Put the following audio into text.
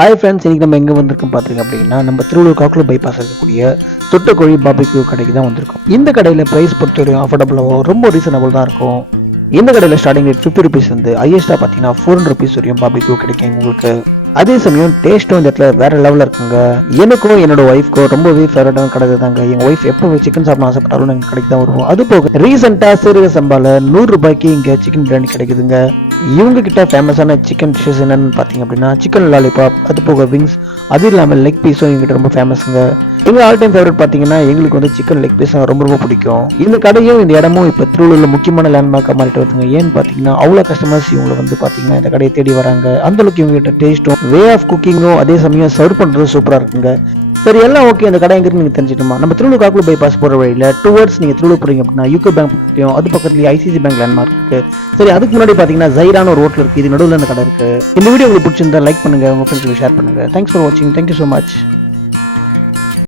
Hi friends, இன்னைக்கு நம்ம எங்கே வந்திருக்கோம் பார்த்தீங்க அப்படின்னா, நம்ம திருவள்ளூர் காக்குலூர் பைபாஸ் இருக்கக்கூடிய தொட்டக்கோழி பாபிக்யூ கடைக்கு தான் வந்திருக்கோம். இந்த கடையில் ப்ரைஸ் பொறுத்தவரையும் அஃபோர்டபுளாகவும் ரொம்ப ரீசனபிள் தான் இருக்கும். இந்த கடையில் ஸ்டார்டிங் ரேட் 50 ருபீஸ் வந்து ஹையஸ்ட்டாக பார்த்தீங்கன்னா 400 ருபீஸ் வரையும் பாபிக்யூ கிடைக்கும் உங்களுக்கு. அதே சமயம் டேஸ்ட்டும் இந்த இடத்துல வேற லெவலில் இருக்குங்க. எனக்கும் என்னோட ஒய்ஃப்க்கும் ரொம்பவே ஃபேவரட்டான கடை தாங்க. எங்கள் ஒய்ஃப் எப்போ சிக்கன் சாப்பிட ஆசைப்பட்டாலும் எங்கள் கடைக்கு தான் வருவோம். அது போக ரீசெண்டாக சீரக சம்பாவில் 100 ரூபாய்க்கு இங்கே சிக்கன் பிரியாணி கிடைக்குதுங்க. இவங்க கிட்ட ஃபேமஸான சிக்கன் டிஷ்ஷஸ் என்னன்னு பார்த்தீங்க அப்படின்னா சிக்கன் லாலிபாப், அது போக விங்ஸ், அது இல்லாமல் லெக் பீஸும் எங்ககிட்ட ரொம்ப ஃபேமஸுங்க. எங்கள் ஆல் டைம் ஃபேவரட் பார்த்தீங்கன்னா எங்களுக்கு வந்து சிக்கன் லெக் பீஸ் ரொம்ப பிடிக்கும். இந்த கடையும் இந்த இடமும் இப்போ திருவள்ளூரில் முக்கியமான லேண்ட்மார்க்காக மாறிட்டு வருதுங்க. ஏன்னு பார்த்தீங்கன்னா அவ்வளோ கஸ்டமர்ஸ் இவங்களை வந்து பார்த்தீங்கன்னா இந்த கடையை தேடி வராங்க. அந்தளவுக்கு இவங்ககிட்ட டேஸ்ட்டும் வே ஆஃப் குக்கிங்கும் அதே சமயம் சர்வ் பண்ணுறதும் சூப்பராக இருக்குங்க. சரி, எல்லாம் ஓகே. அந்த கடை எங்கிருந்து நீங்கள் தெரிஞ்சுக்கணுமா? நம்ம திருவள்ளூர் காக்குலூர் பைபாஸ் போகிற வழியில் டுவர்ட்ஸ் நீங்கள் திருவள்ளூர் போகிறீங்க அப்படின்னா யூகோ பேங்க் பக்கத்தையும் அது பக்கத்துலேயே ஐசிசி பேங்க் லேண்ட்மார்க் இருக்குது. சரி, அதுக்கு முன்னாடி பார்த்தீங்கன்னா ஜைரான ஒரு ரோட்டில் இருக்குது. இது நடுவில் இந்த கடை இருக்குது. இந்த வீடியோ உங்களுக்கு பிடிச்சிருந்தா லைக் பண்ணுங்கள், உங்கள் ஃப்ரெண்ட்ஸுக்கு ஷேர் பண்ணுங்கள். தேங்க்ஸ் ஃபார் வாட்சிங். Thank you so much.